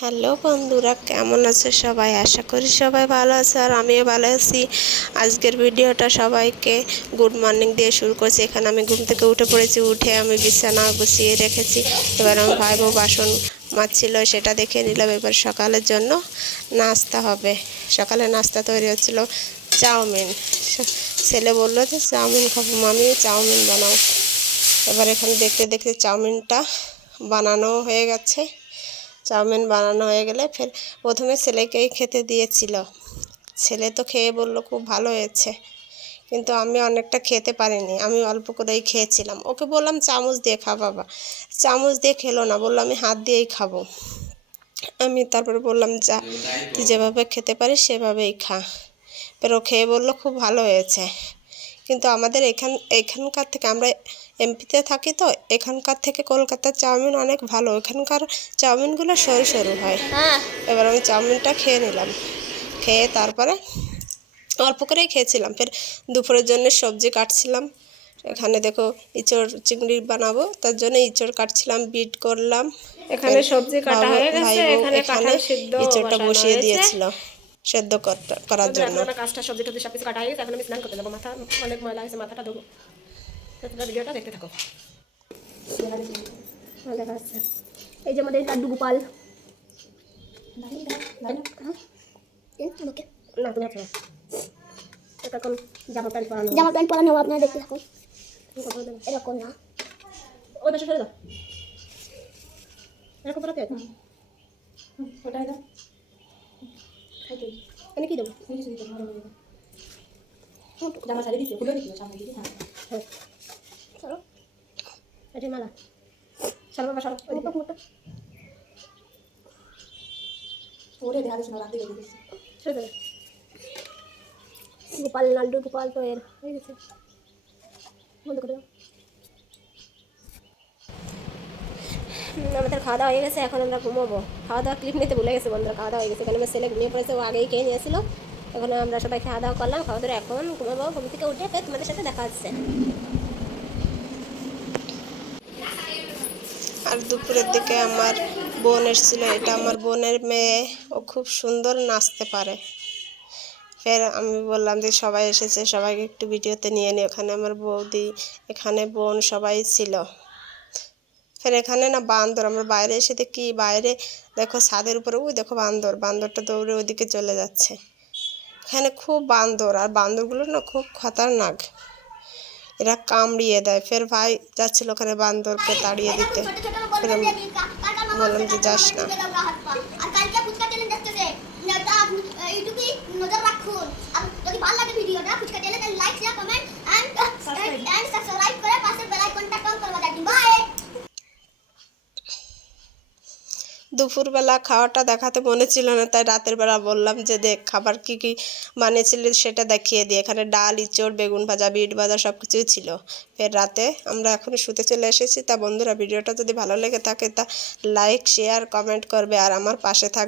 Hello বন্ধুরা, কেমন আছে সবাই? আশা করি সবাই ভালো আছে আর আমিও ভালো আছি। আজকের ভিডিওটা সবাইকে গুড মর্নিং দিয়ে শুরু করছি। এখানে আমি ঘুম থেকে উঠে পড়েছি, উঠে আমি বিছানা গুছিয়ে রেখেছি। এবার আমার ভাই বউ বাসন মাজছিল, সেটা দেখে নিলাম। এবার সকালের জন্য নাস্তা হবে। সকালে নাস্তা তৈরি হচ্ছিল চাউমিন। ছেলে বলল যে, চাউমিন খাব। মামি, চাউমিন বানাও। এবার এখানে দেখতে দেখতে চাউমিনটা বানানো হয়ে গেছে। চাউমিন বানানো হয়ে গেলে ফের প্রথমে ছেলেকেই খেতে দিয়েছিল। ছেলে তো খেয়ে বলল, খুব ভালো হয়েছে। কিন্তু আমি অনেকটা খেতে পারিনি, আমি অল্প করেই খেয়েছিলাম। ওকে বললাম, চামচ দিয়ে খা বাবা। চামচ দিয়ে খেলো না, বলল, আমি হাত দিয়েই খাব। আমি তারপরে বললাম, যা, তুই যেভাবে খেতে পারিস সেভাবেই খা। ও খেয়ে বলল, খুব ভালো হয়েছে। কিন্তু আমাদের এখান এখানকার থেকে আমরা এমপিতে থাকি তো এখানকার থেকে কলকাতার চাউমিন অনেক ভালো। এখানকার চাউমিনগুলো সরু সরু হয়। হ্যাঁ। এবার আমি চাউমিনটা খেয়ে নিলাম। খেয়ে তারপরে অল্প করেই খেয়েছিলাম। ফের দুপুরের জন্য সবজি কাটছিলাম। এখানে দেখো ইঁচড় চিংড়ি বানাবো তার জন্য ইঁচড় কাটছিলাম বিট করলাম। এখানে সবজি কাটা হয়ে গেছে, এখানে ইঁচড়টা বসিয়ে। দিয়েছিল। সেদ্ধ করতে- করার জন্য। কাজটা সবজি টবজি সব কিছু কাটা হয়ে গেছে এখন আমি স্নান করতে যাব। মাথা অনেক ময়লা হয়েছে মাথাটা ধোবো। তো তোমরা ভিডিওটা দেখতে থাকো। দেখা যাচ্ছে এই যে আমাদের লাড্ডু গোপাল। না তুমি আছো। এটা এখন জামা প্যান্ট পরানো? জামা প্যান্ট পরানো আপনারা দেখতে থাকুন। এরকম না। ওই পাশে সরে দাও এরকম পরাতে ওটাই দাও। মানে কি দেবো? জামা শাড়ি দিচ্ছে খুলে দিচ্ছিল হ্যাঁ হ্যাঁ। চলো। এটি মালা। চলো বাবা চলো ওই দিকে। ওরে, দেখা যাচ্ছে না, রাতে গেলে গোপাল, লাড্ডু, গোপাল তো এর, হয়ে গেছে। বন্ধ করে দাও। আমাদের খাওয়া দাওয়া হয়ে গেছে, এখন আমরা ঘুমাবো। খাওয়া দাওয়া ক্লিপ নিতে ভুলে গেছে বন্ধুরা, খাওয়া দাওয়া হয়ে গেছে। কারণ আমার ছেলে ঘুমিয়ে পড়েছে, ও আগেই খেয়ে নিয়েছিল। এখন আমরা সবাই খাওয়া দাওয়া করলাম, খাওয়া দাওয়া এখন ঘুমাবো, ঘুম থেকে উঠে ফের তোমাদের সাথে দেখা হচ্ছে। আর দুপুরের দিকে আমার বোন এসেছিল, এটা আমার বোনের মেয়ে, ও খুব সুন্দর নাচতে পারে। ফের আমি বললাম যে সবাই এসেছে, সবাইকে একটু ভিডিওতে নিয়ে নি, ওখানে আমার বৌদি, এখানে বোন সবাই ছিল। ফের এখানে না বান্দর, আমরা বাইরে এসে দেখি বাইরে দেখো ছাদের উপরে ওই দেখো বান্দর, বান্দরটা দৌড়ে ওইদিকে চলে যাচ্ছে। এখানে খুব বান্দর, আর বান্দরগুলো না খুব খতরনাক। এরা কামড়িয়ে দেয়। ফের ভাই যাচ্ছিল ওখানে বান্দরকে তাড়িয়ে দিতে। বললাম যে যাস না আর কালকে ফুচকা চ্যানেল দেখতেছে এটা আপনি ইউটিউবে নজর রাখুন আর যদি ভালো লাগে ভিডিওটা ফুচকা চ্যানেল তাহলে like share comment and and subscribe করে পাশের বেল আইকনটা অন করে বাজাবেন বাই দুপুরবেলা খাওয়াটা দেখাতে মনে ছিল না, তাই রাতের বেলা বললাম যে দেখ, খাবার কি কি বানিয়েছিলি সেটা দেখিয়ে দিই। এখানে ডাল, ইঁচড়, বেগুন ভাজা, বিট ভাজা সব কিছুই ছিল। ফের রাতে আমরা এখন শুতে চলে এসেছি। তা বন্ধুরা, ভিডিওটা যদি ভালো লেগে থাকে তা লাইক শেয়ার কমেন্ট করবে। আর আমার পাশে থাকবে